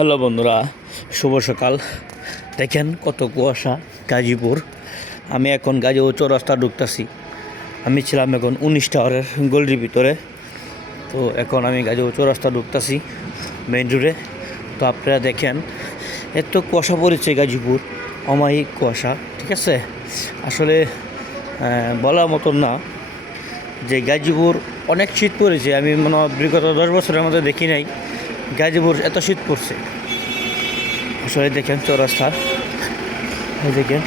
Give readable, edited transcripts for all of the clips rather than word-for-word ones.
Hello বন্ধুরা, শুভ সকাল। দেখেন কত কুয়াশা গাজীপুর। আমি এখন গাজীপুর চৌরাস্তা ঢুকতেছি। আমি ছিলাম এখন 19 টাওয়ারের গলির ভিতরে। তো এখন আমি গাজীপুর চৌরাস্তা ঢুকতেছি মেইন রোডে। তো আপনারা দেখেন এত কুয়াশা পড়েছে গাজীপুর, অমায়িক কুয়াশা। ঠিক আছে, আসলে বলার মতন না যে গাজীপুর অনেক শীত পড়েছে। আমি মনে হয় বিগত 10 বছরের মধ্যে দেখি নাই গাজীপুর এত শীত পড়ছে। আসলে দেখেন চৌরাস্তা, দেখেন,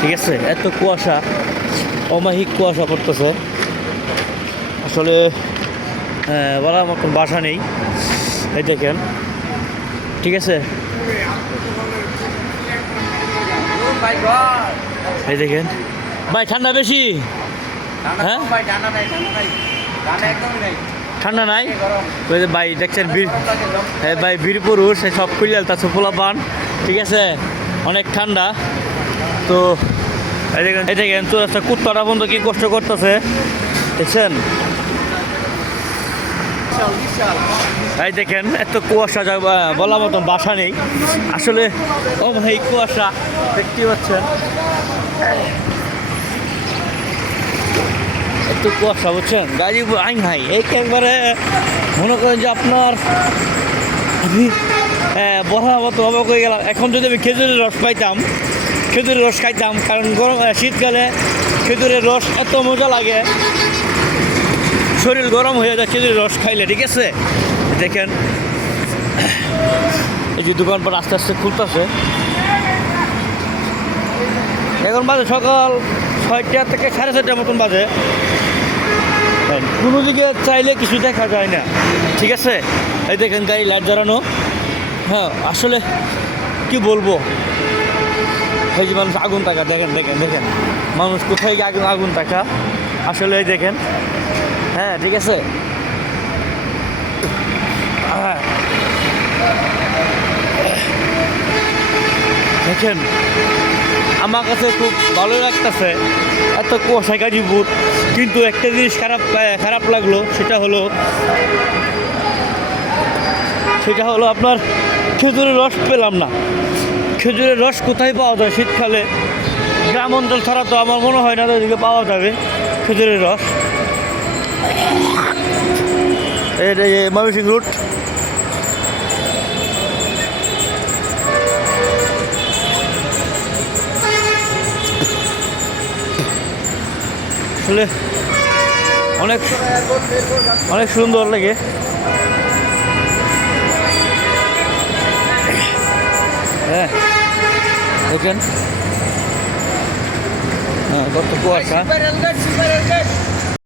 ঠিক আছে, এত কুয়াশা, অমায়িক কুয়াশা পড়তেছে। আসলে বলার মতন বাসা নেই। এই দেখেন, ঠিক আছে, এই দেখেন ভাই, ঠান্ডা বেশি? হ্যাঁ, ঠান্ডা নাই। ওই যে ভাই দেখছেন হ্যাঁ ভাই, বীরপুরুষ সব খুলে আলতাছে পোলা পান। ঠিক আছে, অনেক ঠান্ডা। তো এই দেখেন চৌরাস্তা কুত্তাটা পর্যন্ত কি কষ্ট করতেছে, দেখছেন? এই দেখেন এত কুয়াশা, বলার মতন বাসা নেই। আসলে ও ভাই কুয়াশা দেখতে পাচ্ছেন, একটু কুয়াশা, বুঝছেন? গাজীপুর আইন হাই একবারে মনে করেন যে আপনার আমি বলার মতো অবাক হয়ে গেলাম। এখন যদি আমি খেজুরের রস পাইতাম, খেজুরের রস খাইতাম, কারণ গরম শীতকালে খেজুরের রস এত মজা লাগে, শরীর গরম হয়ে যায় খেজুরের রস খাইলে। ঠিক আছে, দেখেন এই যে দোকানপাট আস্তে আস্তে খুলতেছে। এখন বাজে সকাল 6টা থেকে 6:30 মতন বাজে। কোনো দিকে চাইলে কিছু দেখা যায় না। ঠিক আছে, এই দেখেন গাড়ি লাইট জ্বালানো। হ্যাঁ, আসলে কি বলবো, এই যে মানুষ আগুন তাকা, দেখেন দেখেন দেখেন মানুষ কোথায় গিয়ে আগুন তাকা। আসলে এই দেখেন, হ্যাঁ, ঠিক আছে, হ্যাঁ দেখেন, আমার কাছে খুব ভালো লাগতেছে এত কুয়াশা গাজীপুর। কিন্তু একটা জিনিস খারাপ লাগলো, সেটা হলো আপনার খেজুরের রস পেলাম না। খেজুরের রস কোথায় পাওয়া যায় শীতকালে? গ্রাম অঞ্চল ছাড়া তো আমার মনে হয় না ওইদিকে পাওয়া যাবে খেজুরের রস। এই ময়মনসিংহ রুট। আসলে অনেক অনেক সুন্দর লাগে। হ্যাঁ দেখেন, হ্যাঁ কত কুয়াশা।